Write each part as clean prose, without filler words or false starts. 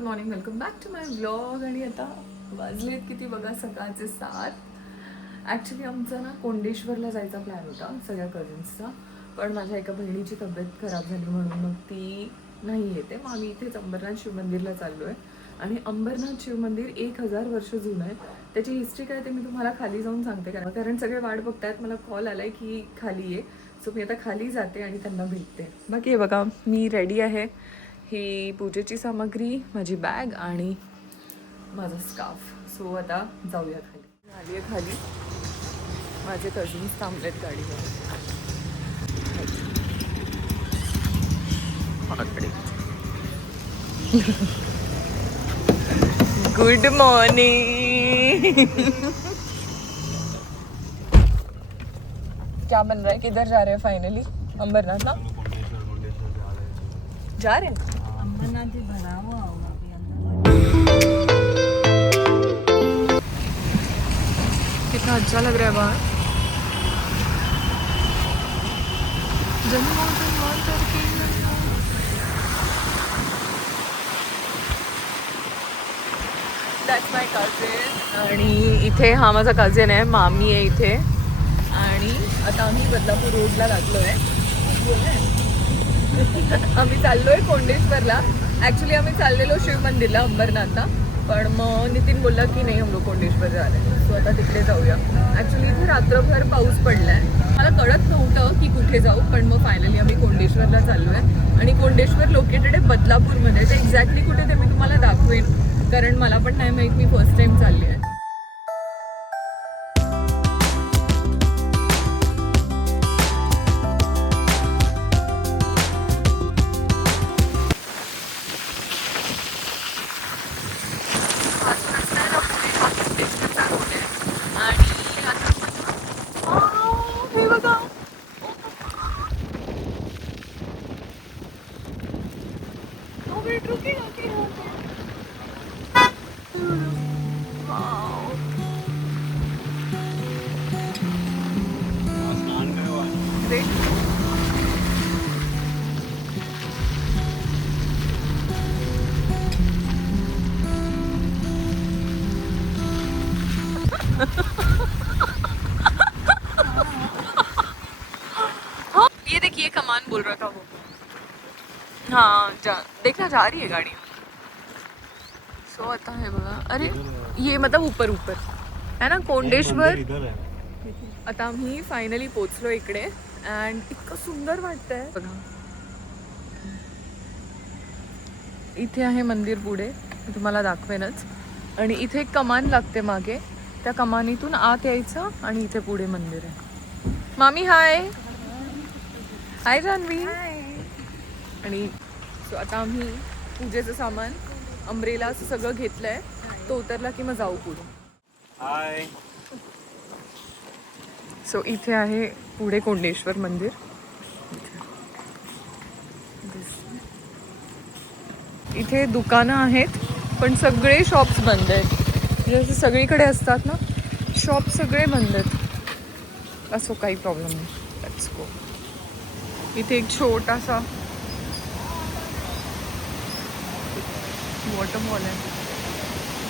Good morning, welcome back to my vlog. आणि आता वाजलेत किती बघा, सकाळचे 7. ॲक्च्युली आमचा ना कोंडेश्वरला जायचा प्लॅन होता सगळ्या कझिन्सचा, पण माझ्या एका बहिणीची तब्येत खराब झाली म्हणून मग ती नाही येते. मग आम्ही इथेच अंबरनाथ शिव मंदिरला चाललो आहे. आणि अंबरनाथ शिव मंदिर 1000 वर्ष जुनं आहे. त्याची हिस्ट्री काय ते मी तुम्हाला खाली जाऊन सांगते, कारण सगळे वाट बघतायत. मला कॉल आला आहे की खाली ये. सो मी आता खाली जाते आणि त्यांना भेटते. बाकी हे बघा, मी रेडी आहे. ही पूजेची सामग्री, माझी बॅग आणि माझा स्कार्फ. सो आता जाऊया खाली. आली आहे खाली, माझे कझिन्स थांबलेत गाडीवर. Good morning. क्या बन रहा है, किधर जा रहे हैं फाइनली? अंबरनाथ ना जा रहे हैं. अंबरनाथ ही भरा हुआ होगा अभी अंदर. कितना अच्छा लग रहा है बाहर. That's my cousin. आणि इथे हा माझा कझिन आहे, मामी आहे इथे. आणि आता आम्ही बदलापूर रोडला लागलो आहे. आम्ही चाललो आहे कोंडेश्वरला. ॲक्च्युली आम्ही चाललेलो शिव मंदिरला अंबरनाथला, पण मग नितीन बोलला की नाही हम लोग कोंडेश्वर जा रहे हैं. सो आता तिकडे जाऊया. ॲक्च्युली इथे रात्रभर पाऊस पडला आहे. मला कळत नव्हतं की कुठे जाऊ, पण मग फायनली आम्ही कोंडेश्वरला चाललो आहे. आणि कोंडेश्वर लोकेटेड आहे बदलापूरमध्ये. ते एक्झॅक्टली कुठे ते मी तुम्हाला दाखवेन, कारण मला पण नाही माहीत. मी फर्स्ट टाईम चालली आहे. ये देखिए कमान बोल रहा था वो. हाँ देखना जा रही है गाड़ी. सो आता है बघा. अरे ये मतलब ऊपर ऊपर है ना कोंडेश्वर. आता आम्ही फायनली पोचलो इकडे. अँड इतकं सुंदर वाटतंय बघा. इथे आहे मंदिर पुढे, मी तुम्हाला दाखवेनच. आणि इथे एक कमान लागते मागे. त्या कमानीतून आत यायचं आणि इथे पुढे मंदिर आहे. मामी हाय. हाय जान्हवी. आणि सो आता आम्ही पूजेचं सामान, अम्ब्रेला असं सगळं घेतलंय. तो उतरला की मग जाऊ पुढे. हाय. सो इथे आहे पुढे कोंडेश्वर मंदिर. इथे दुकानं आहेत, पण सगळे शॉप्स बंद आहेत. जसे सगळीकडे असतात ना, शॉप सगळे बंद आहेत. असो काही प्रॉब्लेम नाही. Let's go. इथे एक छोटासा वॉटरफॉल आहे.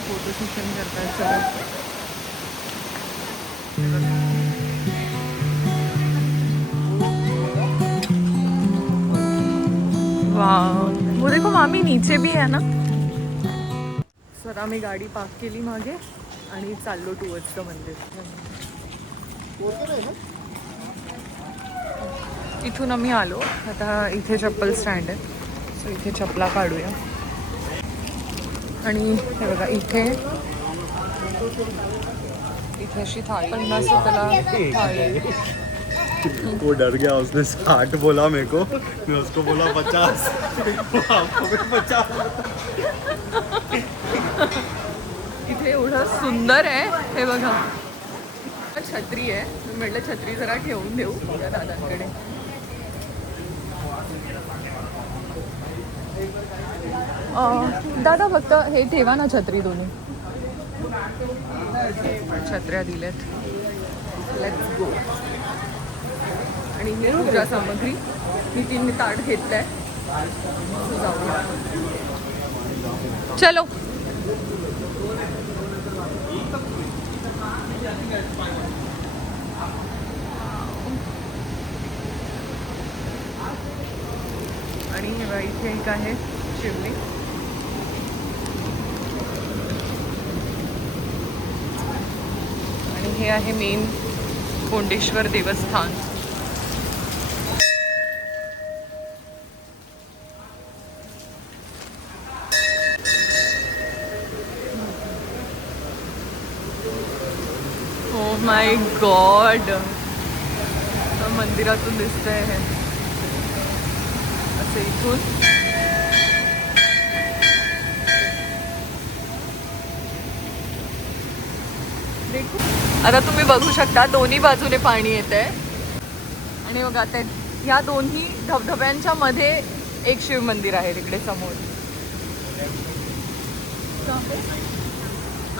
फोटो सेशन करतायत सगळं. वाव, वो देखो मामी नीचे भी है ना. सर आम्ही गाडी पार्क केली मागे आणि चाललो टुवर्ड्स द मंदिर. इथून आम्ही आलो. आता इथे चप्पल स्टँड आहे, सो इथे चपला काढूया. आणि हे बघा, इथे अशी थाळी 50 रुपयाला थाळी आहे. वो डर गया, उसने 60 बोला मेरे को, मैं उसको बोला 50. आपको भी 50. इथे एवढं सुंदर आहे हे बघा. छत्री आहे. मी म्हटलं छत्री जरा ठेवून देऊ या दादांकडे. दादा फक्त हे ठेवा ना छत्री दोन्ही. छत्र्या दिल्यात. Let's go. आणि ही पूजा सामग्री मी 3 ताट घेतलंय. जाऊया. चलो. आणि हे बघा इथे एक आहे शिवलिंग. आणि हे आहे मेन कोंडेश्वर देवस्थान. ओ माय गॉड, मंदिरातून दिसतंय हे असं इथून. आता तुम्ही बघू शकता दोन्ही बाजूने पाणी येतंय. आणि बघा त्या ह्या दोन्ही धबधब्यांच्या मध्ये एक शिव मंदिर आहे तिकडे समोर.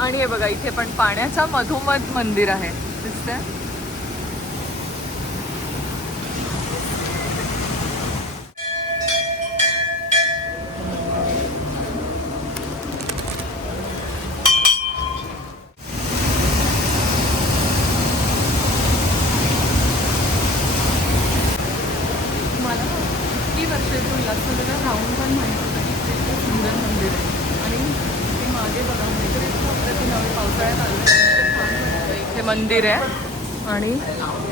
आणि हे बघा इथे पण पाण्याच्या मधोमध मंदिर आहे, दिसतंय. मला किती वर्ष उल्हासनगरला राहून पण माहिती होतं की इतकं सुंदर मंदिर आहे. आणि ते मागे बघा नाहीतर इतकं अप्रतिम आहे. पावसाळ्यात आलं तर छान वाटतं. इथे मंदिर आहे आणि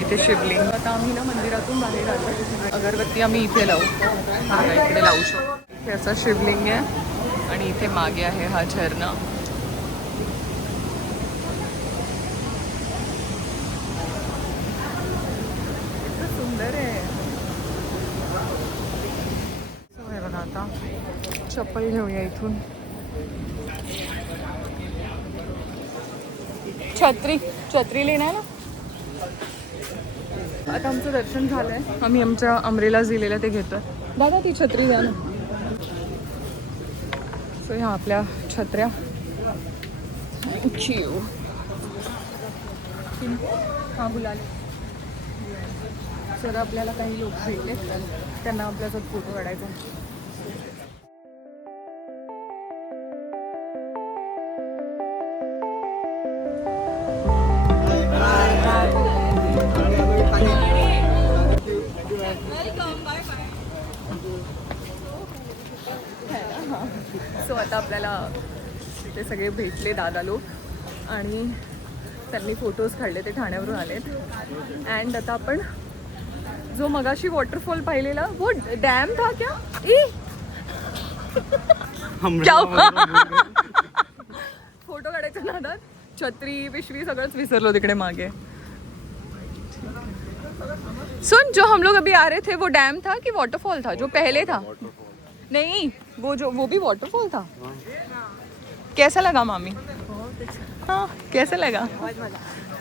इथे शिवलिंग. आता आम्ही ना मंदिरातून बाहेर आलो. अगरबत्ती आम्ही इथे लावू, इकडे लावू शकतो. इथे असं शिवलिंग आहे आणि इथे मागे आहे हा झरणा. इतकं सुंदर आहे. हे बघा आता चप्पल घेऊया इथून. छत्री लेना ना. आता आमचं दर्शन झालंय. आम्ही आमच्या अमरेला दिलेलं ते घेतोय. दादा ती छत्री द्या ना. सो ह्या आपल्या छत्र्या. थँक्यू. हां बुलाले. सर आपल्याला काही लोक भेटले, त्यांना आपल्यासोबत फोटो काढायचा. सो आता आपल्याला ते सगळे भेटले दादा लोक आणि त्यांनी फोटोज काढले. ते ठाण्यावरून आलेत. अँड आता आपण जो मगाशी वॉटरफॉल पाहिलेला वो डॅम था क्या? क्या फोटो काढायचा नादात छत्री पिशवी सगळंच विसरलो तिकडे मागे. सुन, जो हम लोग अभी आ रहे थे वो डैम था कि वाटरफॉल था जो पहले था? नहीं, वो भी वाटरफॉल था. कैसा लगा मामी? हाँ कैसा लगा?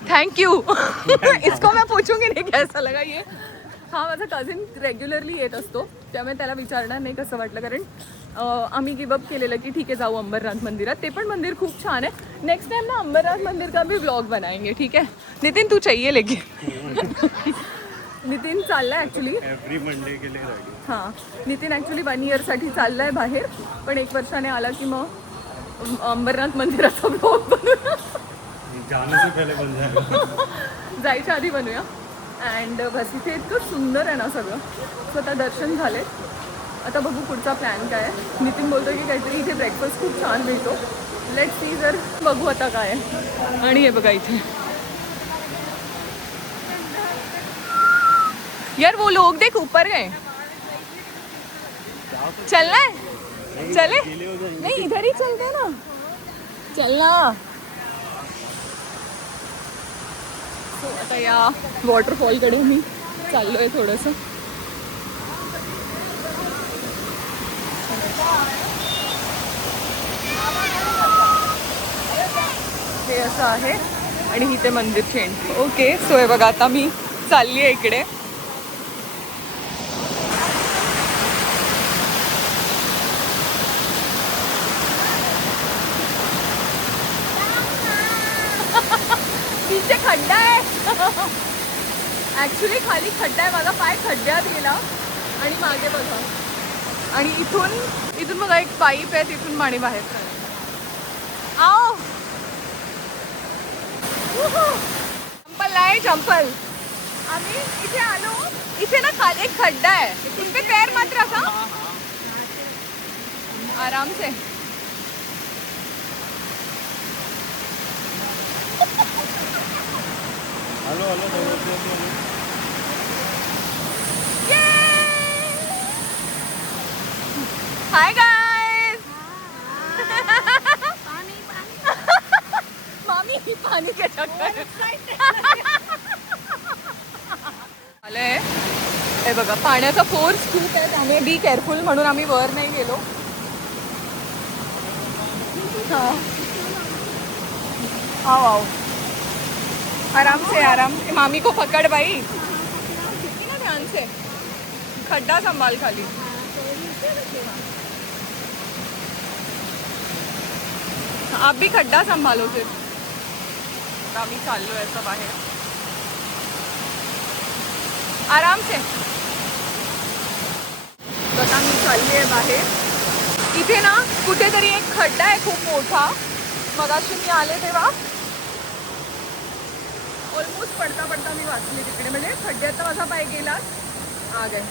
Thank you. इसको मैं पूछूंगी नहीं कैसा लगा ये. हा माझा कझिन रेग्युलरली येत असतो, त्यामुळे त्याला विचारणार नाही कसं वाटलं. कारण आम्ही गिवअप केलेलं की ठीक आहे जाऊ अंबरनाथ मंदिरात. ते पण मंदिर खूप छान आहे. नेक्स्ट टाइम ना अंबरनाथ मंदिर का भी व्लॉग बनाएंगे, ठीक है? नितिन तू चाहिए लेकिन. नितिन चाललाय ॲक्च्युली एव्हरी मंडे के लिए रेडी. हां, नितिन ॲक्च्युली 1 इयरसाठी चाललाय बाहेर. पण 1 वर्षाने आला की मग अंबरनाथ मंदिराचा व्लॉग बनवूया. जाने से पहले बन जाएगा. जायच्या आधी बनवूया. अँड बस इथे इतकं सुंदर आहे ना सगळं. स्वतः दर्शन झाले. आता बघू पुढचा प्लॅन काय आहे. नितिन बोलतो की काहीतरी इथे ब्रेकफास्ट खूप छान मिळतो. लेट सी, जर बघू आता काय आहे. आणि हे बघा इथे यार वो लोग देख ऊपर गए. चलना है? चले नहीं, इधर ही चलते ना. चलना. सो आता या वॉटरफॉलकडे मी चाललोय थोडंसं. हे असं आहे आणि इथे मंदिरची एंट्री. ओके, सो हे बघा आता मी चालली आहे इकडे. पीछे खड्डा आहे. ॲक्च्युली खाली खड्डा आहे. माझा पाय खड्ड्यात गेला. आणि मागे बघा. आणि इथून बघा एक पाईप आहे, तिथून पाणी बाहेर काढायचं. आओ चंपल नाही चंपल. आम्ही इथे आलो. इथे ना खाली एक खड्डा है, उस पे पैर मत रखा, आराम से. Hello hello. Hi guys. मामी पाणी के चक्कर आले. हे बघा पाण्याचा फोर्स खूप आहे, त्याने बी केअरफुल म्हणून आम्ही वर नाही गेलो. आओ आओ आराम से आराम से. मामी को पकड़ भाई, ना ध्यान से, खड्डा संभाल खाली. आप भी खड्डा संभालो फिर. आम्ही चाललो आहे असं बाहेर आराम से. आता मी चालली आहे बाहेर. इथे ना कुठेतरी एक खड्डा आहे खूप मोठा. मगाशी मी आले तेव्हा ऑलमोस्ट पडता पडता मी वाचली तिकडे, म्हणजे खड्ड्यात माझा पाय गेला आ गए.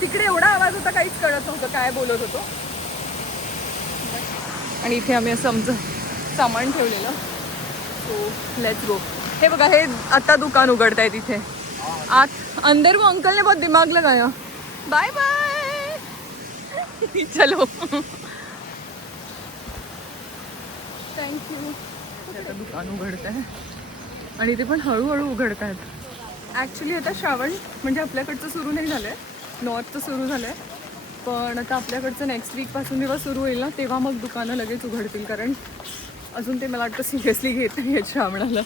तिकडे एवढा आवाज होता काहीच कळत नव्हतं काय बोलत होतो. आणि इथे आम्ही असं सामान ठेवलेलं. So let's go. हे बघा हे आता दुकान उघडतायत इथे आत. अंदर वो अंकल ने बहुत दिमाग लगाया. Bye bye. चलो थँक्यू. आता दुकान उघडत आहे आणि ते पण हळूहळू उघडत आहेत. ॲक्च्युली आता श्रावण म्हणजे आपल्याकडचं सुरू नाही झालं आहे, नॉर्थचं सुरू झालं आहे. पण आता आपल्याकडचं नेक्स्ट वीकपासून जेव्हा सुरू होईल ना तेव्हा मग दुकानं लगेच उघडतील. कारण अजून ते मला वाटतं सिरियसली घेत नाही आहेत श्रावणाला.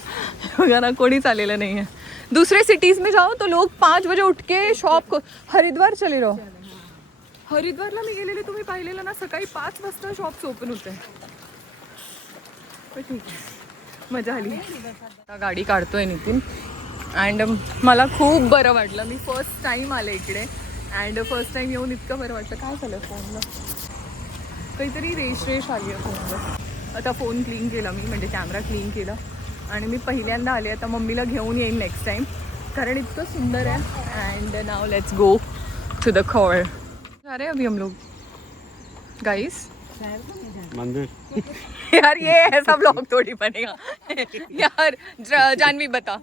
बघा ना कोणीच आलेलं नाही आहे. दूसरे सिटीज़ में जाओ तो लोग 5 बजे उठ के शॉप. हरिद्वार चले रहो. हरिद्वारला मी गेलेले तुम्ही पाहिलेलं ना, सकाळी 5 वाजता शॉप्स ओपन होते. पण ठीक आहे मजा आली. आता गाडी काढतोय नितीन अँड मला खूप बरं वाटलं. मी फर्स्ट टाईम आले इकडे अँड फर्स्ट टाईम येऊन इतकं बरं वाटलं. काय झालं फोनला काहीतरी रेश आली आहे फोनला. आता फोन क्लीन केला मी, म्हणजे कॅमेरा क्लीन केला आणि मी पहिल्यांदा आले. आता मम्मीला घेऊन येईन नेक्स्ट टाईम कारण इतकं सुंदर आहे. And now let's go to the car. जा रहे हैं अभी हम लोग गाइस मंदिर. यार ये ऐसा ब्लॉग थोड़ी बनेगा यार. जानवी बता.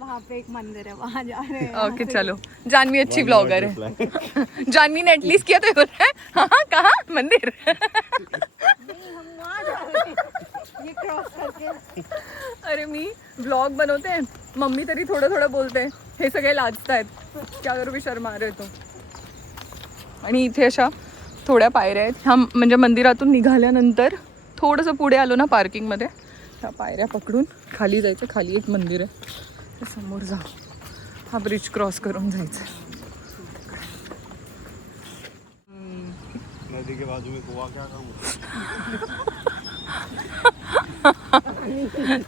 वहाँ पे एक मंदिर है, वहाँ जा रहे हैं. ओके चलो. जानवी अच्छी ब्लॉगर है. जानवी ने एटलीस्ट किया तो बोल रहा है. हाँ कहाँ मंदिर. हम वहाँ जा रहे हैं, ये क्रॉस करके. अरे मी ब्लॉग बनवते, मम्मी तरी थोडं थोडं बोलते. हे सगळे लाजतायत. क्या करू, मी शर्मा रहे तो. आणि इथे अशा थोड्या पायऱ्या आहेत. ह्या म्हणजे मंदिरातून निघाल्यानंतर थोडंसं पुढे आलो ना पार्किंगमध्ये, ह्या पायऱ्या पकडून खाली जायचं. खाली एक मंदिर आहे, ते समोर जा. हा ब्रिज क्रॉस करून जायचं. नदी के बाजू में कुआं, क्या काम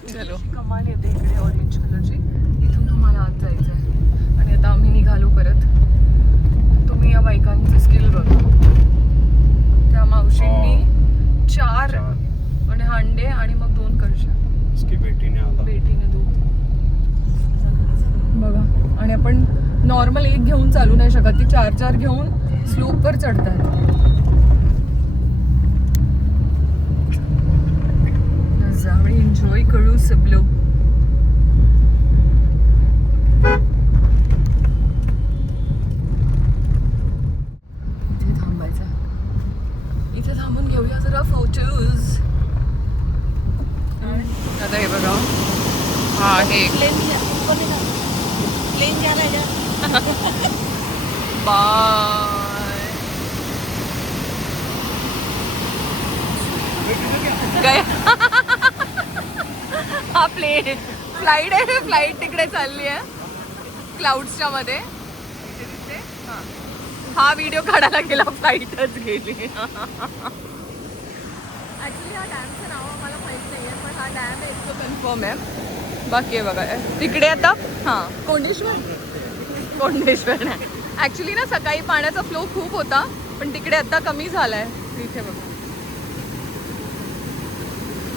चलो. कमाल येते इकडे ऑरेंज कलरची. इथून तुम्हाला आत जायचं आहे आणि आता आम्ही निघालो परत. तुम्ही या बायकांचं स्किल बघा. त्या मावशींनी 4 हांडे आणि मग 2 कळशा. इसकी बेटीने 2 बघा. आणि आपण नॉर्मल 1 घेऊन चालू नाही शकत, ती 4 घेऊन स्लोपवर चढतात. जावळी एन्जॉय करू सब लोग. इथे थांबायचं, इथे थांबून घेऊया जरा फोटोज. आता हे बघा, हा आहे प्लेन जा रहा है. बाय. गया. हा प्लेन फ्लाईट आहे. फ्लाईट तिकडे चालली आहे क्लाउड्सच्या मध्ये. हा व्हिडिओ काढायला गेला, फ्लाईटच गेली. ॲक्च्युली हा डॅमचं नाव आम्हाला माहीत नाही आहे, पण हा डॅम आहे इतकं कन्फर्म आहे. बाकी आहे बघा तिकडे आता. हां कोंडेश्वर नाही. ॲक्च्युली ना सकाळी पाण्याचा फ्लो खूप होता, पण तिकडे आता कमी झाला आहे. इथे बघा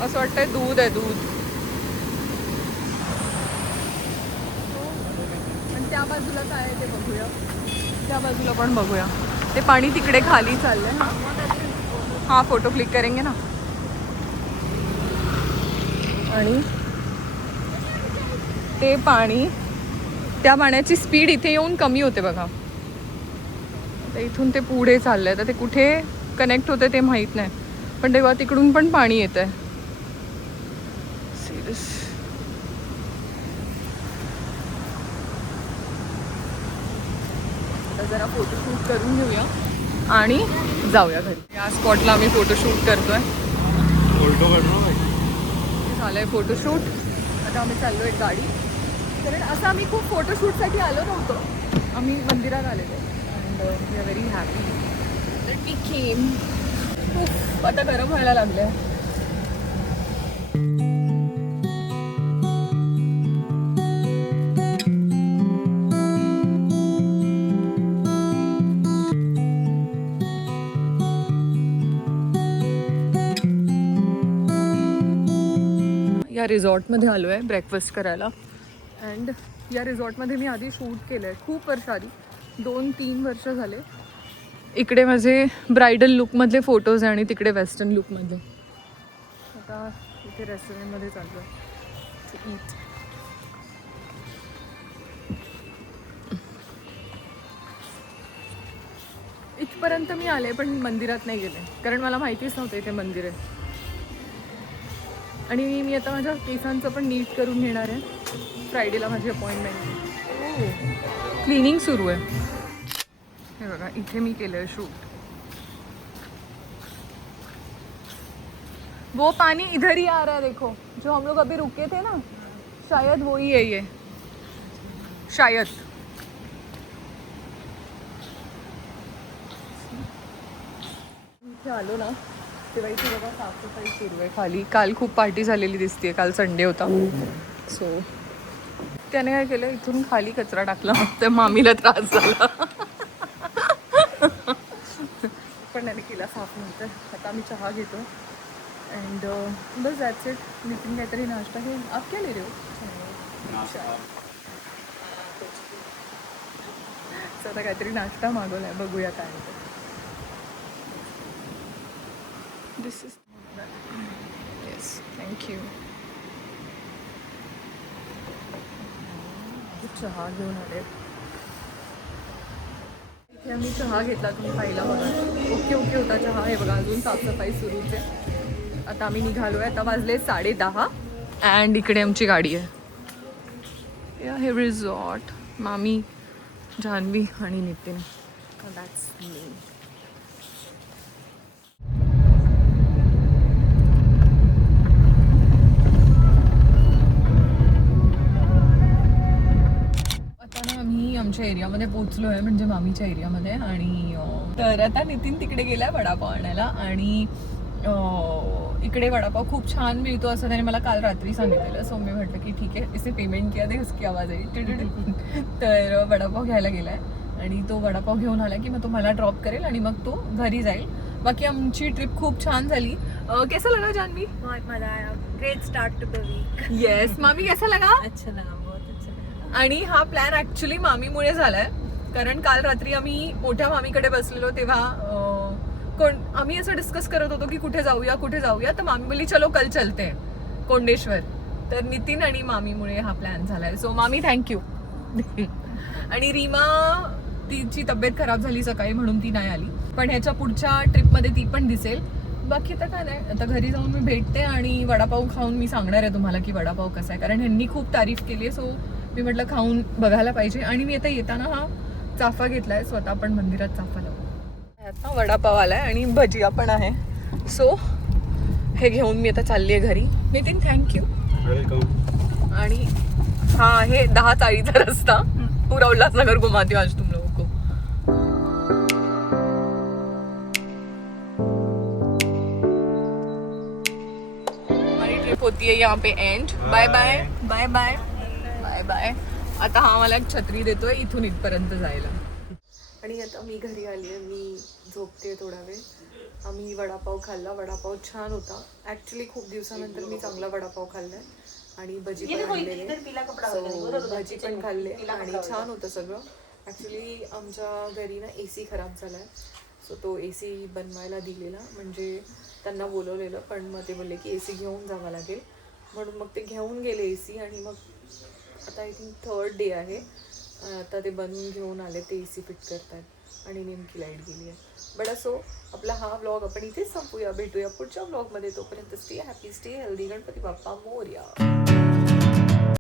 असं वाटतंय दूध आहे दूध. आणि त्या बाजूला काय आहे ते बघूया. त्या बाजूला पण बघूया. ते पाणी तिकडे खाली चाललंय. हा फोटो क्लिक करेंगे ना. आणि ते पाणी, त्या पाण्याची स्पीड इथे येऊन कमी होते बघा. तर इथून ते पुढे चाललंय. तर ते कुठे कनेक्ट होते ते माहीत नाही, पण तेव्हा तिकडून पण पाणी येत आहे. सिरियस. आता जरा फोटोशूट करून घेऊया आणि जाऊया घरी. या स्पॉटला आम्ही फोटोशूट करतोय. फोटो काढलो भाई. झालंय फोटोशूट. आता आम्ही चाललो एक गाडी, कारण असं आम्ही खूप फोटोशूटसाठी आलो नव्हतो. आम्ही मंदिरात आलेलो and we are very happy that we came. खूप आता गरम व्हायला लागलं. या रिझॉर्टमध्ये आलो आहे ब्रेकफास्ट करायला. अँड या रिझॉर्टमध्ये मी आधी शूट केलं आहे खूप वर्ष आधी, 2-3 वर्ष झाले. इकडे माझे ब्रायडल लुकमधले फोटोज आहे आणि तिकडे वेस्टर्न लुकमधले. आता इथे रेस्टॉरंटमध्ये चाललो आहे टू ईट. इथपर्यंत मी आले पण मंदिरात नाही गेले, कारण मला माहितीच नव्हतं इथे मंदिर आहे. आणि मी आता माझ्या केसांचं पण नीट करून घेणार आहे. फ्रायडेला माझी अपॉइंटमेंट आहे. क्लिनिंग सुरू आहे. हे बघा इथे मी केलं आहे शूट. वो पानी इधर ही आ रहा है देखो, जो हम लोग अभी रुके थे ना, शायद वो ही है ये, शायद. इथे आलो ना तेव्हा इथे बघा साफसफाई सुरू आहे खाली. काल खूप पार्टी झालेली दिसते, काल संडे होता. सो त्याने काय केलं, इथून खाली कचरा टाकला. तर मामीला त्रास झाला. पण त्याने केला साफ नव्हतं. आता आम्ही चहा घेतो and bus that's it. Nitin काहीतरी नाश्ता घेऊन. आप क्या ले रहे हो? आता काहीतरी नाश्ता मागवला आहे, बघूया काय होतं. दिस इज येस, थँक्यू. चहा घेऊन आले. इथे आम्ही चहा घेतला, तुम्ही पाहिला बघा. ओके ओके होता चहा. हे बघा अजून साफसफाई सुरूच आहे. आता आम्ही निघालो आहे. आता वाजले 10:30 अँड इकडे आमची गाडी आहे. हे रिझॉर्ट. मामी, जान्हवी आणि नितीन. दॅट्स मी. आमच्या एरियामध्ये पोहोचलो आहे, म्हणजे मामीच्या एरियामध्ये. आणि तर आता नितीन तिकडे गेलाय वडापाव आणायला. आणि इकडे वडापाव खूप छान मिळतो असं त्याने मला काल रात्री सांगितलेलं. सो मी म्हटलं की ठीक आहे, इसे पेमेंट किया दे, उसकी आवाज आहे. तर वडापाव घ्यायला गेलाय आणि तो वडापाव घेऊन आला की मग तो मला ड्रॉप करेल आणि मग तो घरी जाईल. बाकी आमची ट्रिप खूप छान झाली. कैसा लगा जान्हवी? बहुत मजा आया. Great start to the week. Yes. मामी कैसा लगा? अच्छा लगा, बहुत अच्छा लगा. आणि हा प्लॅन ॲक्च्युली मामीमुळे झालाय, कारण काल रात्री आम्ही मोठ्या मामीकडे बसलेलो तेव्हा आम्ही असं डिस्कस करत होतो की कुठे जाऊया कुठे जाऊया. तर मामी बोलली चलो कल चलते कोंडेश्वर. तर नितीन आणि मामीमुळे हा प्लॅन झालाय. सो मामी थँक्यू. आणि रीमा, तिची तब्येत खराब झाली सकाळी म्हणून ती नाही आली, पण ह्याच्या पुढच्या ट्रिपमध्ये ती पण दिसेल. बाकी तर काय नाही, आता घरी जाऊन मी भेटते आणि वडापाव खाऊन मी सांगणार आहे तुम्हाला की वडापाव कसा आहे, कारण ह्यांनी खूप तारीफ केली आहे. सो मी म्हटलं खाऊन बघायला पाहिजे. आणि मी आता येताना हा चाफा घेतलाय, स्वतः पण मंदिरात चाफा लावू. आता वडापाव आलाय आणि भजिया पण आहे. सो हे घेऊन मी आता चालली आहे घरी. नितीन थँक्यू. वेलकम. आणि हा आहे 10 चाळीचा रस्ता. पूरा उल्हासनगर घुमाती हूँ आज तुम लोगों को. हमारी ट्रिप होती है यहाँ पे and. Bye bye bye bye bye bye. आता हा मला एक छत्री देतोय इथून इथपर्यंत जायला. आणि आता मी घरी आली आहे. मी झोपते थोडा वेळ. आम्ही वडापाव खाल्ला. वडापाव छान होता. ॲक्च्युली खूप दिवसानंतर मी चांगला वडापाव खाल्लाय आणि भजी पण आणलेले. So, भजी पण खाल्ले आणि छान होतं सगळं. ॲक्च्युली आमच्या घरी ना AC खराब झाला आहे. सो तो AC बनवायला दिलेला, म्हणजे त्यांना बोलवलेलं, पण मग ते बोलले की AC घेऊन जावं लागेल. म्हणून मग ते घेऊन गेले AC आणि मग आता आय थिंक 3rd डे आहे. आता ते बनवून घेऊन आले, ते AC फिट करतायत आणि नेमकी लाईट गेली आहे. बट असो, आपला हा व्लॉग आपण इथेच संपूया. भेटूया पुढच्या व्लॉगमध्ये. तोपर्यंत stay happy, stay healthy. Ganpati Bappa Morya.